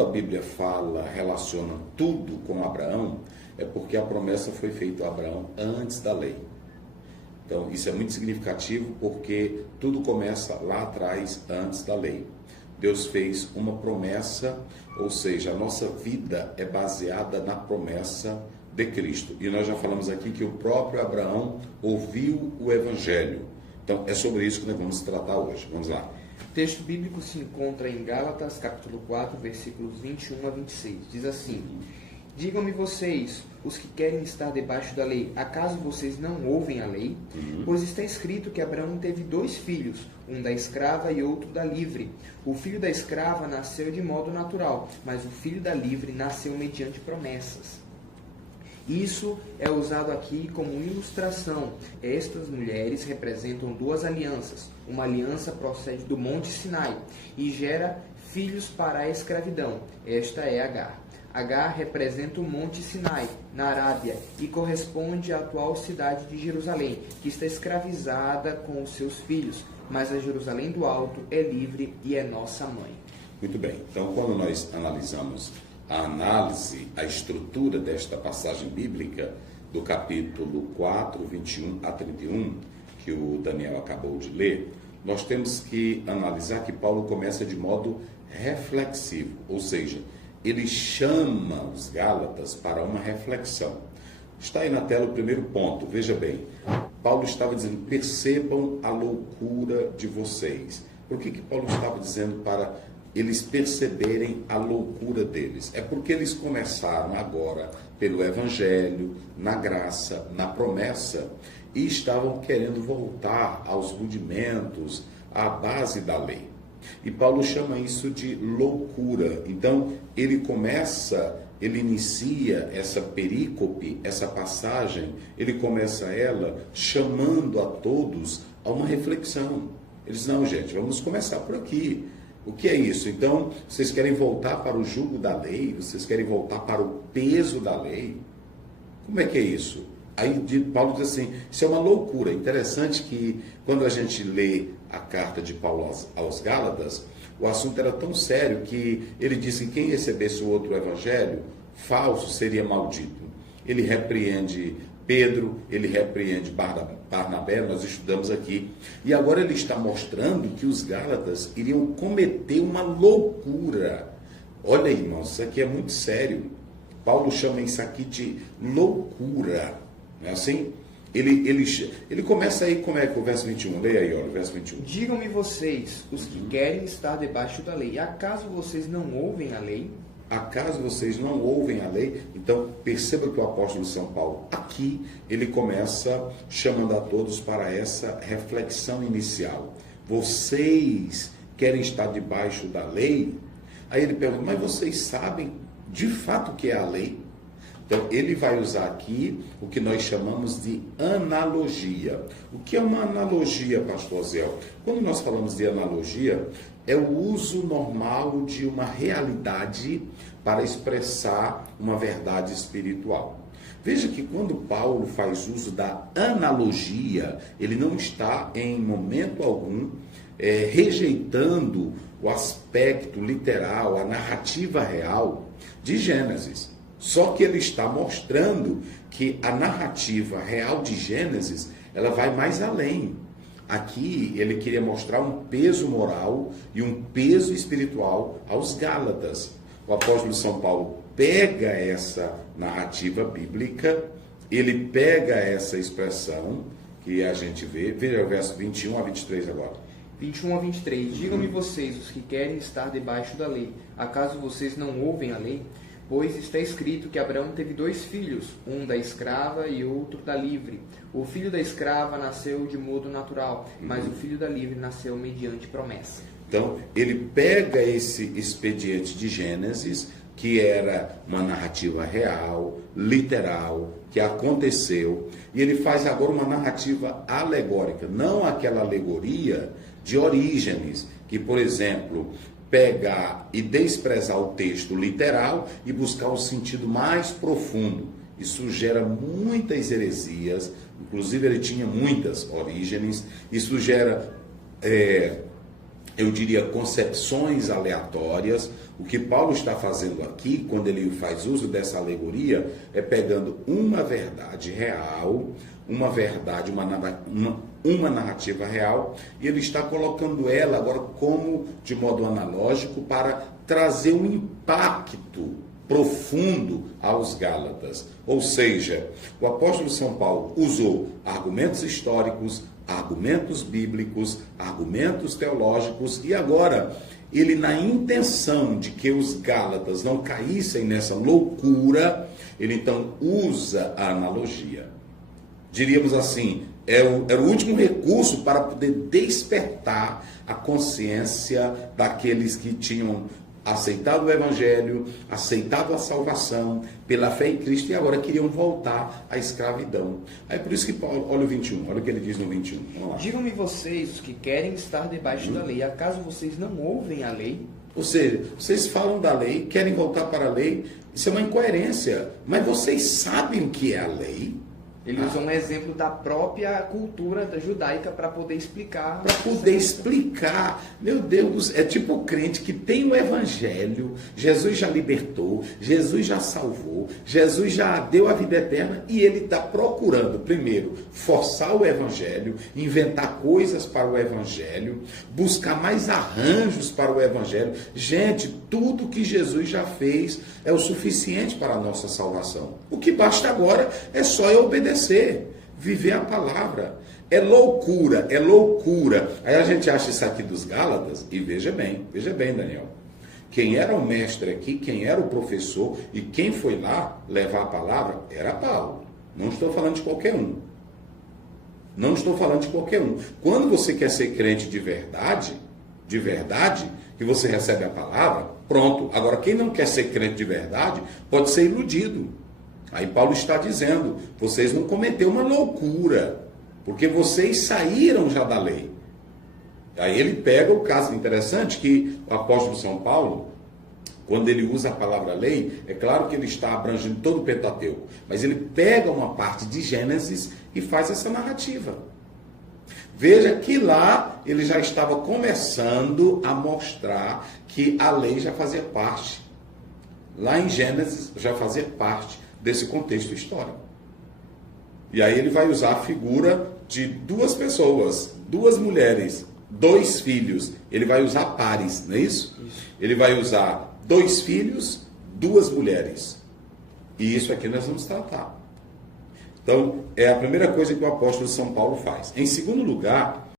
A Bíblia fala, relaciona tudo com Abraão, é porque a promessa foi feita a Abraão antes da lei. Então, isso é muito significativo porque tudo começa lá atrás, antes da lei. Deus fez uma promessa, ou seja, a nossa vida é baseada na promessa de Cristo. E nós já falamos aqui que o próprio Abraão ouviu o Evangelho. Então, é sobre isso que nós vamos tratar hoje. Vamos lá. O texto bíblico se encontra em Gálatas, capítulo 4, versículos 21 a 26. Diz assim: Digam-me vocês, os que querem estar debaixo da lei, acaso vocês não ouvem a lei? Pois está escrito que Abraão teve 2 filhos, um da escrava e outro da livre. O filho da escrava nasceu de modo natural, mas o filho da livre nasceu mediante promessas. Isso é usado aqui como ilustração. Estas mulheres representam 2 alianças. Uma aliança procede do Monte Sinai e gera filhos para a escravidão. Esta é Agar. Agar representa o Monte Sinai, na Arábia, e corresponde à atual cidade de Jerusalém, que está escravizada com os seus filhos, mas a Jerusalém do Alto é livre e é nossa mãe. Muito bem. Então, quando nós analisamos a estrutura desta passagem bíblica, do capítulo 4, 21 a 31, que o Daniel acabou de ler, nós temos que analisar que Paulo começa de modo reflexivo, ou seja, ele chama os Gálatas para uma reflexão. Está aí na tela o primeiro ponto, veja bem, Paulo estava dizendo, percebam a loucura de vocês. Por que Paulo estava dizendo para eles perceberem a loucura deles? É porque eles começaram agora pelo Evangelho, na graça, na promessa, e estavam querendo voltar aos rudimentos, à base da lei. E Paulo chama isso de loucura. Então, ele inicia essa perícope, essa passagem, ele começa ela chamando a todos a uma reflexão. Eles não, gente, vamos começar por aqui. O que é isso? Então, vocês querem voltar para o jugo da lei? Vocês querem voltar para o peso da lei? Como é que é isso? Aí Paulo diz assim, isso é uma loucura. Interessante que quando a gente lê a carta de Paulo aos Gálatas, o assunto era tão sério que ele disse que quem recebesse o outro evangelho falso seria maldito. Ele repreende Pedro, ele repreende Barnabé, nós estudamos aqui. E agora ele está mostrando que os Gálatas iriam cometer uma loucura. Olha, irmãos, isso aqui é muito sério. Paulo chama isso aqui de loucura. Não é assim? Ele começa aí, como é que o verso 21? Leia aí, olha, o verso 21. Digam-me vocês, os que querem estar debaixo da lei, acaso vocês não ouvem a lei? Acaso vocês não ouvem a lei? Então, perceba que o apóstolo São Paulo, aqui, ele começa chamando a todos para essa reflexão inicial. Vocês querem estar debaixo da lei? Aí ele pergunta, mas vocês sabem de fato o que é a lei? Então, ele vai usar aqui o que nós chamamos de analogia. O que é uma analogia, pastor Zé? Quando nós falamos de analogia, é o uso normal de uma realidade para expressar uma verdade espiritual. Veja que quando Paulo faz uso da analogia, ele não está em momento algum rejeitando o aspecto literal, a narrativa real de Gênesis. Só que ele está mostrando que a narrativa real de Gênesis, ela vai mais além. Aqui ele queria mostrar um peso moral e um peso espiritual aos Gálatas. O apóstolo São Paulo pega essa narrativa bíblica, ele pega essa expressão que a gente vê, veja o verso 21 a 23 agora. 21 a 23. Digam-me vocês, os que querem estar debaixo da lei, acaso vocês não ouvem a lei? Pois está escrito que Abraão teve 2 filhos, um da escrava e outro da livre. O filho da escrava nasceu de modo natural, mas o filho da livre nasceu mediante promessa. Então, ele pega esse expediente de Gênesis, que era uma narrativa real, literal, que aconteceu, e ele faz agora uma narrativa alegórica, não aquela alegoria de Orígenes, que, por exemplo, pegar e desprezar o texto literal e buscar o sentido mais profundo. Isso gera muitas heresias, inclusive ele tinha muitas Orígenes, isso gera, eu diria, concepções aleatórias, O que Paulo está fazendo aqui, quando ele faz uso dessa alegoria, é pegando uma verdade real, uma verdade, uma narrativa real, e ele está colocando ela agora como de modo analógico para trazer um impacto profundo aos Gálatas. Ou seja, o apóstolo São Paulo usou argumentos históricos, argumentos bíblicos, argumentos teológicos, e agora ele, na intenção de que os Gálatas não caíssem nessa loucura, ele então usa a analogia. Diríamos assim, era o último recurso para poder despertar a consciência daqueles que tinham aceitado o Evangelho, aceitado a salvação pela fé em Cristo e agora queriam voltar à escravidão. Aí por isso que Paulo, olha o 21, olha o que ele diz no 21. Vamos lá. Digam-me vocês, os que querem estar debaixo da lei, acaso vocês não ouvem a lei? Ou seja, vocês falam da lei, querem voltar para a lei, isso é uma incoerência, mas vocês sabem o que é a lei? Ele usa um exemplo da própria cultura judaica para poder explicar. Para poder explicar. Meu Deus, é tipo o crente que tem o Evangelho, Jesus já libertou, Jesus já salvou, Jesus já deu a vida eterna e ele está procurando, primeiro, forçar o Evangelho, inventar coisas para o Evangelho, buscar mais arranjos para o Evangelho. Gente, tudo que Jesus já fez é o suficiente para a nossa salvação. O que basta agora é só eu obedecer, viver a palavra. É loucura, é loucura. Aí a gente acha isso aqui dos Gálatas, e veja bem, Daniel. Quem era o mestre aqui, quem era o professor e quem foi lá levar a palavra era Paulo. Não estou falando de qualquer um. Não estou falando de qualquer um. Quando você quer ser crente de verdade, que você recebe a palavra, pronto. Agora, quem não quer ser crente de verdade, pode ser iludido. Aí Paulo está dizendo, vocês não cometeram uma loucura, porque vocês saíram já da lei. Aí ele pega o caso interessante que o apóstolo São Paulo, quando ele usa a palavra lei, é claro que ele está abrangendo todo o Pentateuco, mas ele pega uma parte de Gênesis e faz essa narrativa. Veja que lá ele já estava começando a mostrar que a lei já fazia parte. Lá em Gênesis já fazia parte desse contexto histórico. E aí ele vai usar a figura de duas pessoas, duas mulheres, dois filhos. Ele vai usar pares, não é isso? Ele vai usar dois filhos, duas mulheres. E isso aqui nós vamos tratar. Então, é a primeira coisa que o apóstolo São Paulo faz. Em segundo lugar,